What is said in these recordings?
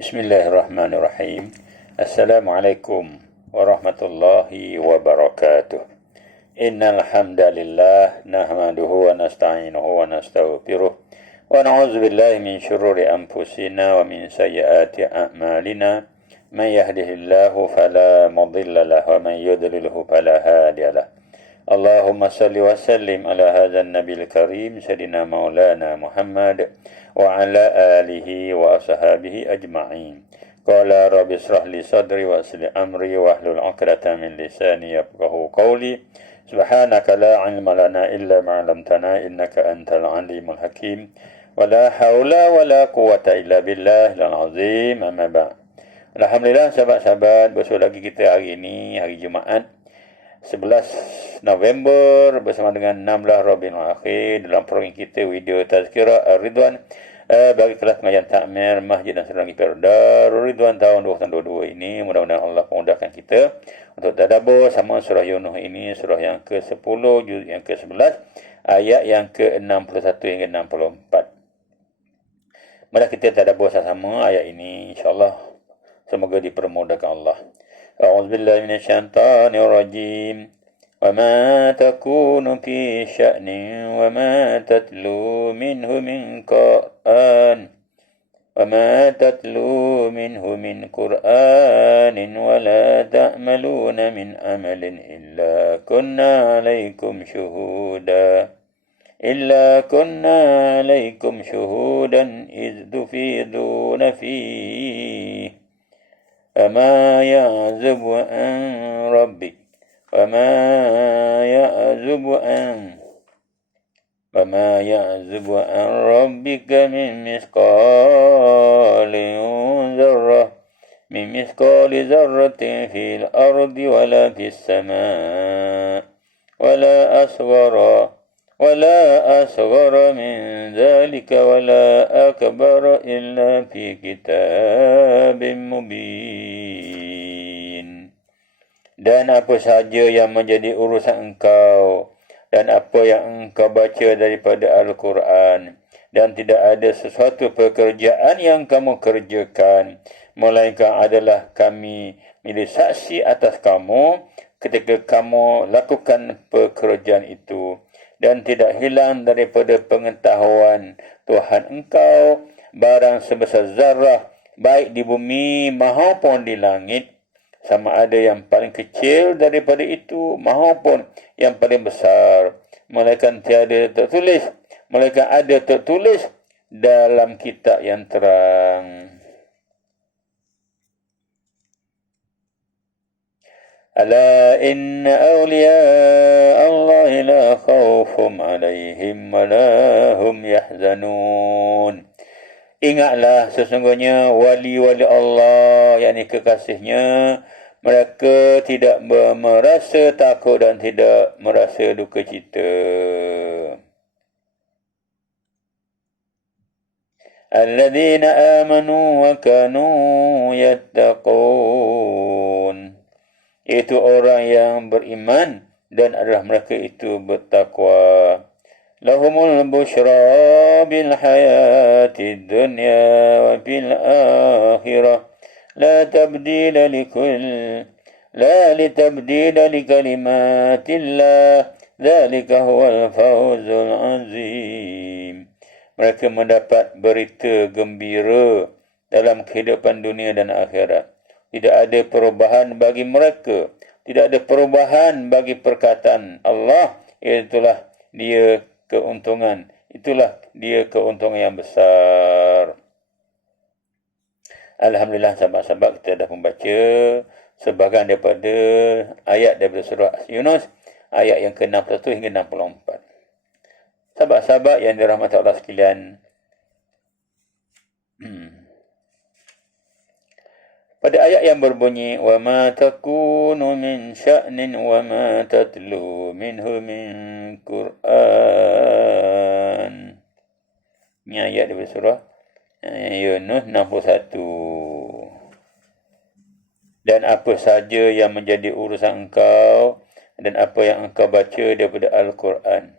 Bismillahirrahmanirrahim. Assalamualaikum warahmatullahi wabarakatuh. Innal hamdalillah nahmaduhu wa nasta'inuhu wa nastaghfiruh wa na'udzu billahi min syururi anfusina wa min sayyiati a'malina. Man yahdihillahu fala mudilla lahu wa man yudlilhu fala hadiya lahu. Allahumma salli wa sallim ala hadzal nabiyil karim sayyidina maulana Muhammad wa ala alihi wa ashabihi ajma'in. Qala rabbi israh li sadri wa yassir li amri wa hlul 'uqdatam min lisani yafqahu qawli. Subhanaka la 'ilma lana illa ma 'allamtana innaka antal 'alimul hakim. Wa la haula wa la quwwata illa billahil azim. Amma ba'd. Alhamdulillah sahabat-sahabat, bersua lagi kita hari ini, hari Jumaat 11 November bersama dengan 16 Rabiul Akhir dalam program kita video Tazkirah Ar-Ridwan bagi kelas pengajian takmir Masjid dan Serangi Darul Ridwan tahun 2022 ini. Mudah-mudahan Allah memudahkan kita untuk tadabbur sama surah Yunus ini, surah yang ke-10 juz yang ke-11 ayat yang ke-61 hingga 64. Mari kita tadabbur sama ayat ini, insya-Allah semoga dipermudahkan Allah. أعوذ بالله من الشيطان الرجيم وما تكون في شأن وما تتلو منه من قرآن ولا تعملون من عمل إلا كنا عليكم شهودا إذ تفيضون فيه وما يعزب عن ربك من مثقال ذرة في الأرض ولا في السماء ولا أصغر من ذلك ولا أكبر إلا في كتاب مبين. Dan apa sahaja yang menjadi urusan engkau dan apa yang engkau baca daripada Al-Quran, dan tidak ada sesuatu pekerjaan yang kamu kerjakan melainkan adalah kami milik saksi atas kamu ketika kamu lakukan pekerjaan itu, dan tidak hilang daripada pengetahuan Tuhan engkau barang sebesar zarah baik di bumi maupun di langit, sama ada yang paling kecil daripada itu maupun yang paling besar, melainkan ada tertulis dalam kitab yang terang. Ala inna awliya Allah la khawfum alaihim wa la hum yahzanun. Ingatlah sesungguhnya wali-wali Allah, yakni kekasihnya, mereka tidak merasa takut dan tidak merasa duka cita. Alladzina amanu wa kanu yattaqun. Itu orang yang beriman dan adalah mereka itu bertakwa. Lahumul busyra bil hayati dunya wa bil akhirah la tabdila li kalimatillah dzalika huwal fawzul azim. Mereka mendapat berita gembira dalam kehidupan dunia dan akhirat. Tidak ada perubahan bagi mereka, tidak ada perubahan bagi perkataan Allah. Itulah dia keuntungan yang besar. Alhamdulillah sahabat-sahabat, kita dah membaca sebahagian daripada ayat daripada surah Yunus, ayat yang ke-61 hingga 64. Sahabat-sahabat yang dirahmati Allah sekalian, pada ayat yang berbunyi wa ma takunu min sya'nin wa ma tatlu minhu min Qur'an. Ini ayat dari surah Yunus 61. Dan apa saja yang menjadi urusan engkau dan apa yang engkau baca daripada Al-Quran.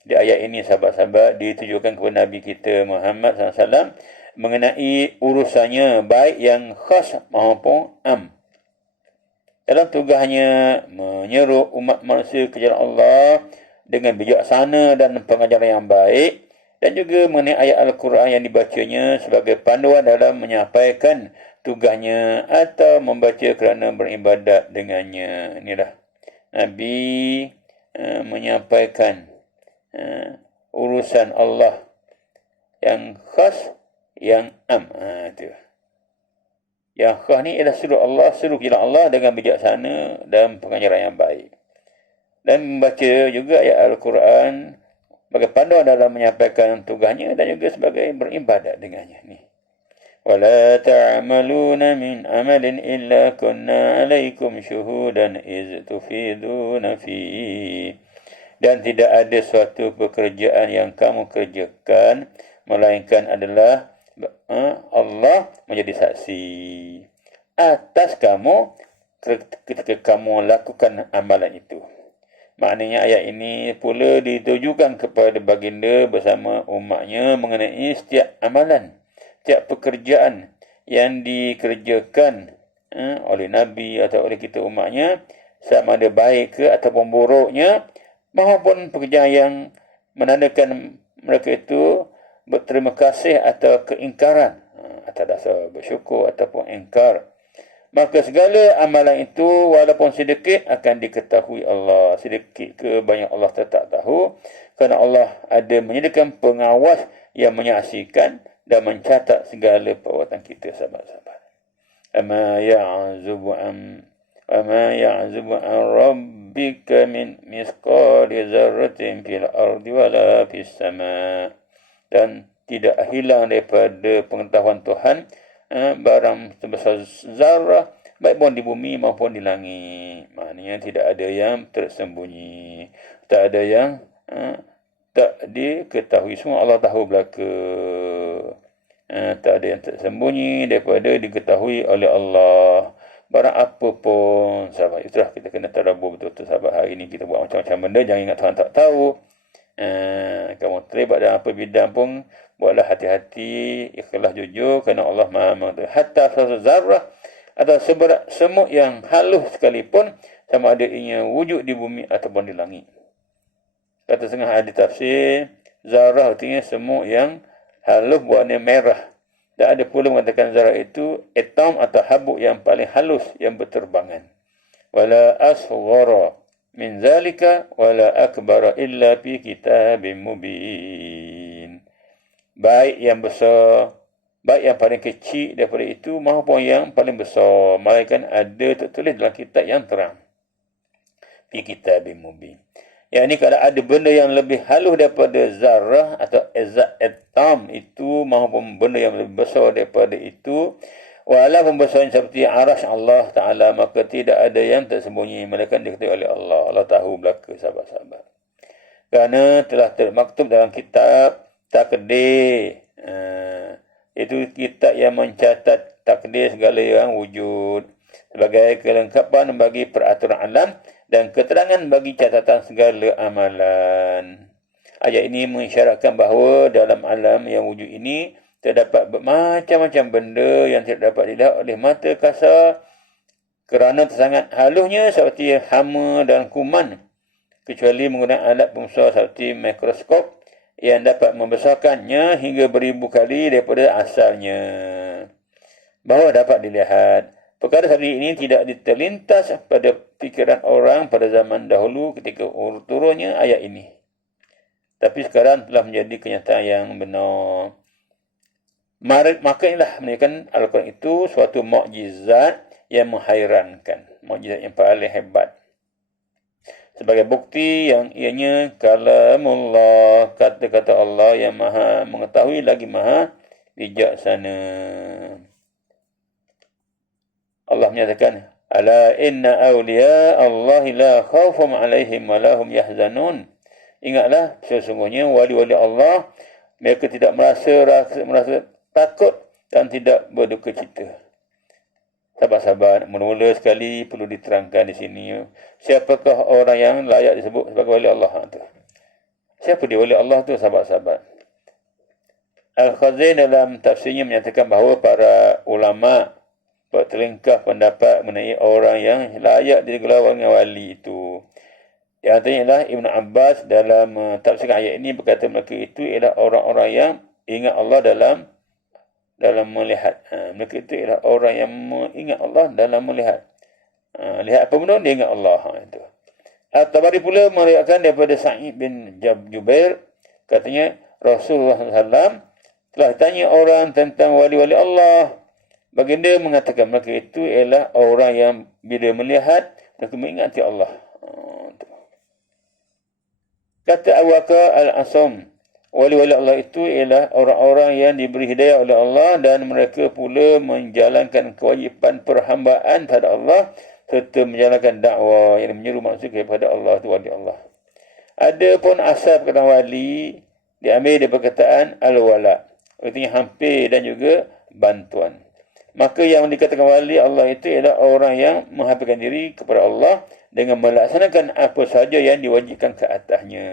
Di ayat ini sahabat-sahabat ditujukan kepada Nabi kita Muhammad SAW mengenai urusannya baik yang khas maupun am. Dalam tugasnya menyeru umat manusia ke jalan Allah dengan bijaksana dan pengajaran yang baik, dan juga mengenai ayat Al-Quran yang dibacanya sebagai panduan dalam menyampaikan tugasnya atau membaca kerana beribadat dengannya. Inilah Nabi menyampaikan urusan Allah yang khas, yang am. Itu. Yang khas ni ialah suruh jalan Allah dengan bijaksana dan pengajaran yang baik. Dan membaca juga ayat Al-Quran sebagai panduan dalam menyampaikan tugasnya dan juga sebagai beribadat dengannya. Ni. وَلَا تَعْمَلُونَ مِنْ عَمَلٍ إِلَّا كُنَّا عَلَيْكُمْ شُهُودًا إِذْ تُفِيضُونَ فِيهِ. Dan tidak ada suatu pekerjaan yang kamu kerjakan melainkan adalah Allah menjadi saksi atas kamu ketika kamu lakukan amalan itu. Maknanya ayat ini pula ditujukan kepada baginda bersama umatnya mengenai setiap amalan, setiap pekerjaan yang dikerjakan oleh Nabi atau oleh kita umatnya, sama ada baik ke ataupun buruknya, maupun pekerjaan yang menandakan mereka itu berterima kasih atau keingkaran atas dasar bersyukur ataupun ingkar. Maka segala amalan itu walaupun sedikit akan diketahui Allah. Sedikit ke banyak Allah tetap tahu. Kerana Allah ada menyediakan pengawas yang menyaksikan dan mencatat segala perbuatan kita, sahabat-sahabat. Ama ya'zubu an rabbika min misqali zarratin fil ardi wala fis sama'. Dan tidak hilang daripada pengetahuan Tuhan barang sebesar zarah, baik pun di bumi maupun di langit. Maknanya tidak ada yang tersembunyi, tak ada yang tak diketahui. Semua Allah tahu belaka. Tak ada yang tersembunyi daripada diketahui oleh Allah. Barang apa pun, sahabat. Itulah kita kena tadabbur betul-betul, sahabat. Hari ini kita buat macam-macam benda, jangan ingat Tuhan tak tahu. Kamu terlibat dalam apa bidang pun, buatlah hati-hati, ikhlas, jujur, kerana Allah Maha mengetahui. Hatta satu zarah atau seberat semut yang halus sekalipun, sama ada ianya wujud di bumi ataupun di langit. Kata setengah ahli tafsir, zarah artinya semut yang halus berwarna merah. Dan ada pula mengatakan zarah itu atom atau habuk yang paling halus yang berterbangan. Wala asghara min zalika wala akbara illa fi kitabim mubin. Baik yang besar, baik yang paling kecil daripada itu maupun yang paling besar, melainkan ada tertulis dalam kitab yang terang. Fi kitabim mubin. Yang ini kalau ada benda yang lebih halus daripada zarah atau atom itu maupun benda yang lebih besar daripada itu, walaupun besarnya seperti arasy Allah Ta'ala, maka tidak ada yang tersembunyi melainkan diketahui oleh Allah. Allah tahu belaka, sahabat-sahabat. Kerana telah termaktub dalam kitab takdir. Itu kitab yang mencatat takdir segala yang wujud sebagai kelengkapan bagi peraturan alam dan keterangan bagi catatan segala amalan. Ayat ini mengisyaratkan bahawa dalam alam yang wujud ini terdapat macam-macam benda yang tidak dapat dilihat oleh mata kasar kerana sangat halusnya seperti hama dan kuman, kecuali menggunakan alat pembesar seperti mikroskop yang dapat membesarkannya hingga beribu kali daripada asalnya, bahawa dapat dilihat. Perkara seperti ini tidak terlintas pada fikiran orang pada zaman dahulu ketika turunnya ayat ini. Tapi sekarang telah menjadi kenyataan yang benar. Maka inilah menunjukkan Al-Quran itu suatu mukjizat yang menghairankan, mukjizat yang paling hebat. Sebagai bukti yang ianya kalamullah, kata-kata Allah yang maha mengetahui lagi maha bijaksana. Allah menyatakan, ala inna awliya Allahi la khawfum alaihim wa lahum yahzanun. Ingatlah, sesungguhnya wali-wali Allah, mereka tidak merasa takut dan tidak berduka cita. Sahabat-sahabat, mula-mula sekali perlu diterangkan di sini, siapakah orang yang layak disebut sebagai wali Allah itu? Siapa dia wali Allah itu, sahabat-sahabat? Al-Khazin dalam tafsirnya menyatakan bahawa para ulama bertelingkah pendapat mengenai orang yang layak digelar dengan wali itu. Di antaranya ialah Ibn Abbas dalam tafsir ayat ini berkata mereka itu ialah orang-orang yang ingat Allah dalam melihat. Mereka itu ialah orang yang mengingat Allah dalam melihat. Lihat apa benda, dia ingat Allah. Itu. At-Tabari pula meriwayatkan daripada Sa'id bin Jubair, katanya Rasulullah SAW telah ditanya orang tentang wali-wali Allah. Baginda mengatakan mereka itu ialah orang yang bila melihat, mereka mengingati Allah. Kata Abu Bakar Al-Asam, wali-wali Allah itu ialah orang-orang yang diberi hidayah oleh Allah dan mereka pula menjalankan kewajipan perhambaan pada Allah serta menjalankan dakwah yang menyeru manusia kepada Allah, itu wali Allah. Ada pun asal perkataan wali diambil dari perkataan al-wala, artinya hampir dan juga bantuan. Maka yang dikatakan wali Allah itu ialah orang yang menghampirkan diri kepada Allah dengan melaksanakan apa sahaja yang diwajibkan ke atasnya.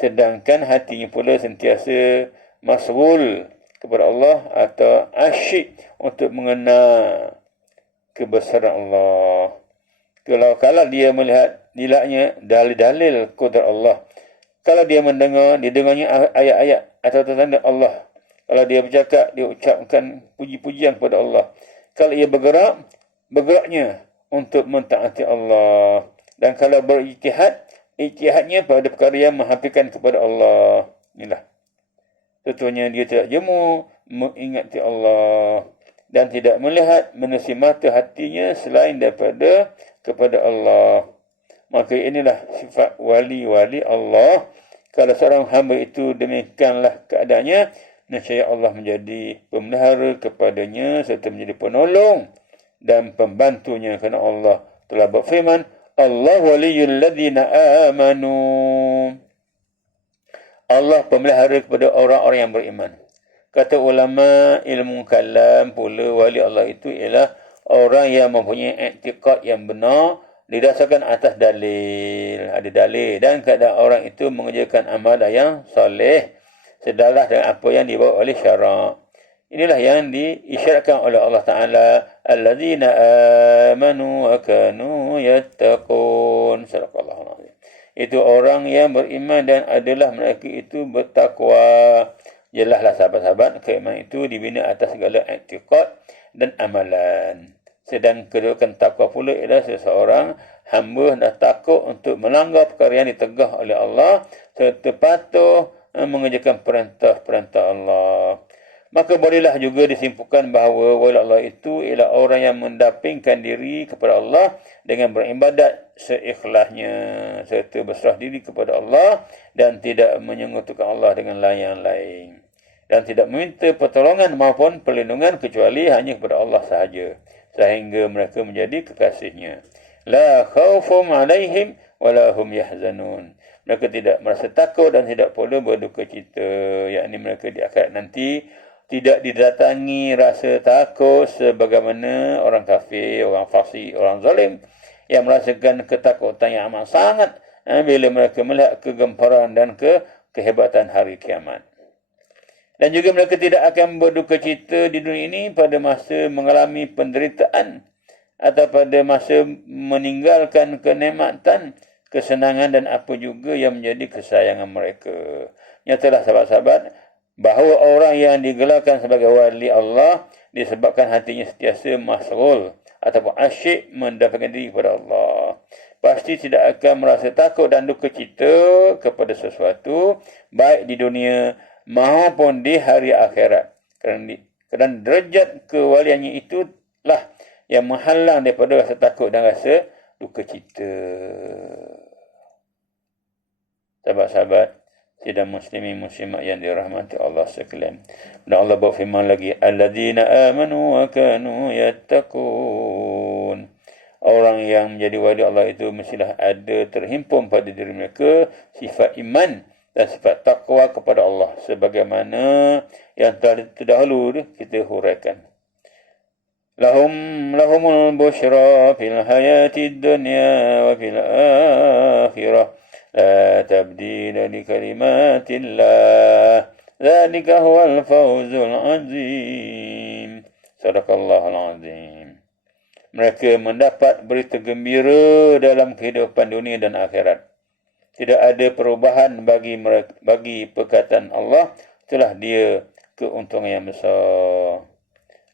Sedangkan hatinya pula sentiasa masghul kepada Allah atau asyik untuk mengenal kebesaran Allah. Kalau dia melihat dilaknya dalil-dalil kudrat Allah. Kalau dia didengarnya ayat-ayat atau tanda Allah. Kalau dia bercakap, dia ucapkan puji-pujian kepada Allah. Kalau ia bergeraknya untuk mentaati Allah. Dan kalau ijtihadnya pada perkara yang menghampirkan kepada Allah. Inilah. Tentunya dia tidak jemu mengingati Allah. Dan tidak melihat menusi mata hatinya selain daripada kepada Allah. Maka inilah sifat wali-wali Allah. Kalau seorang hamba itu demikianlah keadaannya, nescaya Allah menjadi pemelihara kepadanya serta menjadi penolong dan pembantunya, kerana Allah telah berfirman, Allah waliyul ladzina amanu. Allah pemelihara kepada orang-orang yang beriman. Kata ulama ilmu kalam pula, wali Allah itu ialah orang yang mempunyai i'tiqad yang benar didasarkan atas dalil. Ada dalil dan keadaan orang itu mengerjakan amalan yang soleh sedarah dengan apa yang dibawa oleh syarak. Inilah yang diisyaratkan oleh Allah Ta'ala, alladzina amanu wa kanu yattaqun. Sadaqallahu alazim. Itu orang yang beriman dan adalah mereka itu bertakwa. Jelaslah sahabat-sahabat, keimanan itu dibina atas segala i'tiqad dan amalan. Sedang kedudukan takwa pula ialah seseorang hamba dah takut untuk melanggar perkara yang ditegah oleh Allah serta patuh mengerjakan perintah-perintah Allah. Maka bolehlah juga disimpulkan bahawa wali Allah itu ialah orang yang mendapingkan diri kepada Allah dengan beribadat seikhlasnya serta berserah diri kepada Allah dan tidak menyekutukan Allah dengan yang lain. Dan tidak meminta pertolongan maupun perlindungan kecuali hanya kepada Allah sahaja, sehingga mereka menjadi kekasihnya. La khawfum alaihim wala hum yahzanun. Mereka tidak merasa takut dan tidak pula berduka cita, yakni mereka di akhirat nanti tidak didatangi rasa takut sebagaimana orang kafir, orang fasik, orang zalim yang merasakan ketakutan yang amat sangat bila mereka melihat kegemparan dan kehebatan hari kiamat. Dan juga mereka tidak akan berduka cita di dunia ini pada masa mengalami penderitaan atau pada masa meninggalkan kenikmatan, kesenangan dan apa juga yang menjadi kesayangan mereka. Nyatalah sahabat-sahabat bahawa orang yang digelarkan sebagai wali Allah disebabkan hatinya sentiasa masghul ataupun asyik mendapatkan diri kepada Allah. Pasti tidak akan merasa takut dan duka cita kepada sesuatu baik di dunia maupun di hari akhirat. Kerana derajat kewaliannya itulah yang menghalang daripada rasa takut dan rasa duka cita. Sahabat-sahabat sidang muslimin muslimat yang dirahmati Allah sekalian. Dan Allah berfirman lagi, alladzina amanu wa kanu yattaqun. Orang yang menjadi wali Allah itu mestilah ada terhimpun pada diri mereka sifat iman dan sifat takwa kepada Allah sebagaimana yang telah terdahulu kita huraikan. Lahumul busyra fil hayatid dunya wa fil akhirah la tabdila li kalimatillah Dzalika huwal fawzul azim. Sadaqallahul azim. Mereka mendapat berita gembira dalam kehidupan dunia dan akhirat. Tidak ada perubahan bagi perkataan Allah. Itulah dia keuntungan yang besar.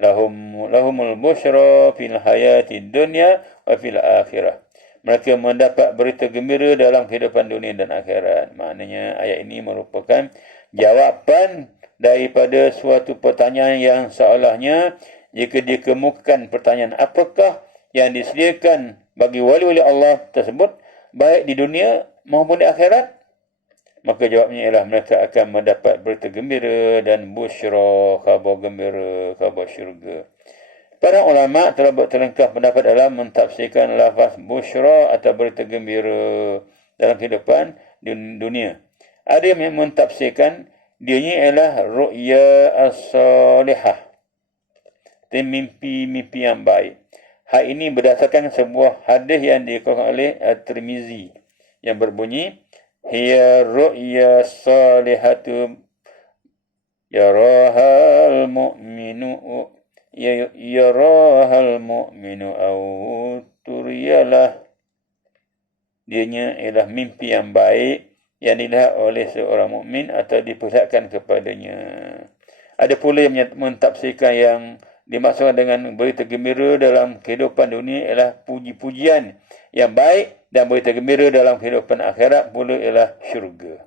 Lahumul busyra fil hayati dunya wa fil akhirah. Mereka mendapat berita gembira dalam kehidupan dunia dan akhirat. Maknanya ayat ini merupakan jawapan daripada suatu pertanyaan yang seolahnya jika dikemukakan pertanyaan apakah yang disediakan bagi wali-wali Allah tersebut baik di dunia maupun di akhirat, maka jawabnya ialah mereka akan mendapat berita gembira dan busyra, khabar gembira, khabar syurga. Para ulama telah bertelengkap pendapat dalam mentafsirkan lafaz busyra atau berita gembira dalam kehidupan dunia. Ada yang mentafsirkan dianya ialah ru'ya as-salihah, mimpi-mimpi yang baik. Hal ini berdasarkan sebuah hadis yang dikeluarkan oleh At-Tirmizi yang berbunyi, hiya ru'ya salihatu yarahal mu'minu aw turiyalah. Dianya ialah mimpi yang baik yang dilihat oleh seorang mukmin atau diperlihatkan kepadanya. Ada pula yang mentafsirkan yang dimaksudkan dengan berita gembira dalam kehidupan dunia ialah puji-pujian yang baik, dan berita gembira dalam kehidupan akhirat pula ialah syurga.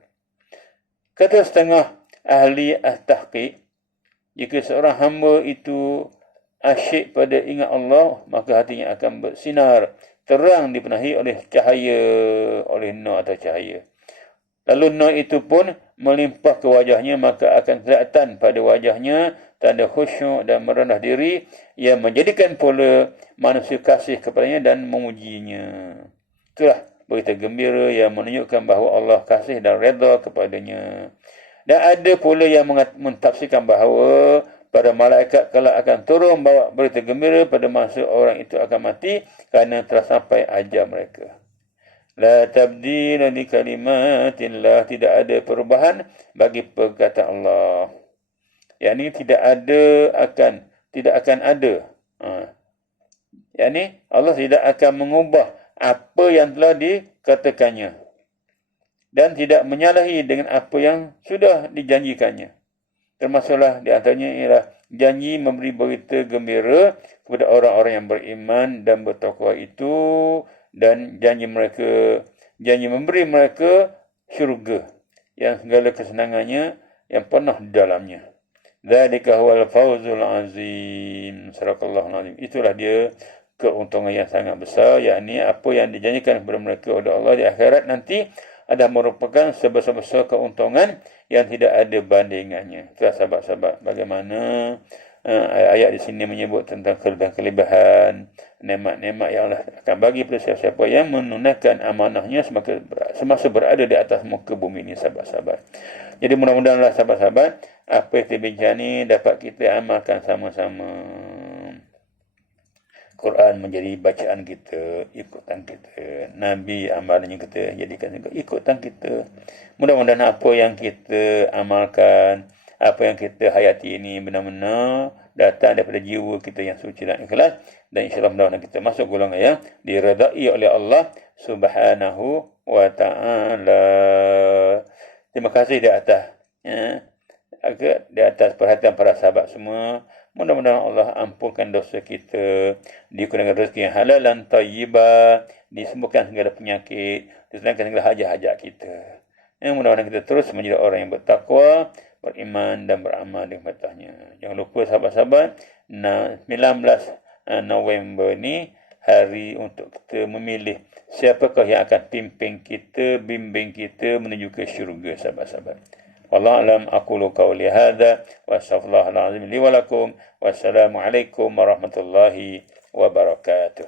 Kata setengah ahli at-tahqiq, jika seorang hamba itu asyik pada ingat Allah, maka hatinya akan bersinar, terang dipenuhi oleh cahaya, oleh nur atau cahaya. Lalu nur itu pun melimpah ke wajahnya, maka akan kelihatan pada wajahnya tanda khusyuk dan merendah diri yang menjadikan pula manusia kasih kepadanya dan memujinya. Itulah berita gembira yang menunjukkan bahawa Allah kasih dan redha kepadanya. Dan ada pula yang mentafsirkan bahawa para malaikat kelak akan turun bawa berita gembira pada masa orang itu akan mati kerana telah sampai ajal mereka. La tabdila li kalimatillah, tidak ada perubahan bagi perkataan Allah. Yakni tidak akan ada. Yakni Allah tidak akan mengubah apa yang telah dikatakannya dan tidak menyalahi dengan apa yang sudah dijanjikannya. Termasuklah di antaranya ialah janji memberi berita gembira kepada orang-orang yang beriman dan bertakwa itu, dan janji memberi mereka syurga yang segala kesenangannya yang penuh di dalamnya. Dzalika huwal fawzul azim. Sadaqallahul azim. Itulah dia keuntungan yang sangat besar, yakni apa yang dijanjikan kepada mereka oleh Allah di akhirat nanti adalah merupakan sebesar-besar keuntungan yang tidak ada bandingannya. Itulah sahabat-sahabat bagaimana ayat di sini menyebut tentang kelebihan nikmat-nikmat yang Allah akan bagi kepada siapa-siapa yang menunaikan amanahnya semasa berada di atas muka bumi ini, sahabat-sahabat. Jadi mudah-mudahanlah sahabat-sahabat apa yang kita bincang ni dapat kita amalkan sama-sama. Quran menjadi bacaan kita, ikutan kita. Nabi amalannya kita jadikan juga ikutan kita. Mudah-mudahan apa yang kita amalkan, apa yang kita hayati ini benar-benar datang daripada jiwa kita yang suci dan ikhlas, dan insya-Allah mudah-mudahan kita masuk golongan yang diredai oleh Allah Subhanahu wa taala. Terima kasih di atas di atas perhatian para sahabat semua. Mudah-mudahan Allah ampunkan dosa kita, dikurniakan rezeki yang halal dan tayyibah, disembuhkan segala penyakit, disenangkan segala hajat-hajat kita. Mudah-mudahan kita terus menjadi orang yang bertakwa, beriman dan beramal dengan perintahnya. Jangan lupa sahabat-sahabat, 19 November ni hari untuk kita memilih siapakah yang akan pimpin kita, bimbing kita menuju ke syurga, sahabat-sahabat. Wallahu a'lam, aqulu qawli hadza wa astaghfirullahal azim li wa lakum. Wassalamualaikum warahmatullahi wabarakatuh.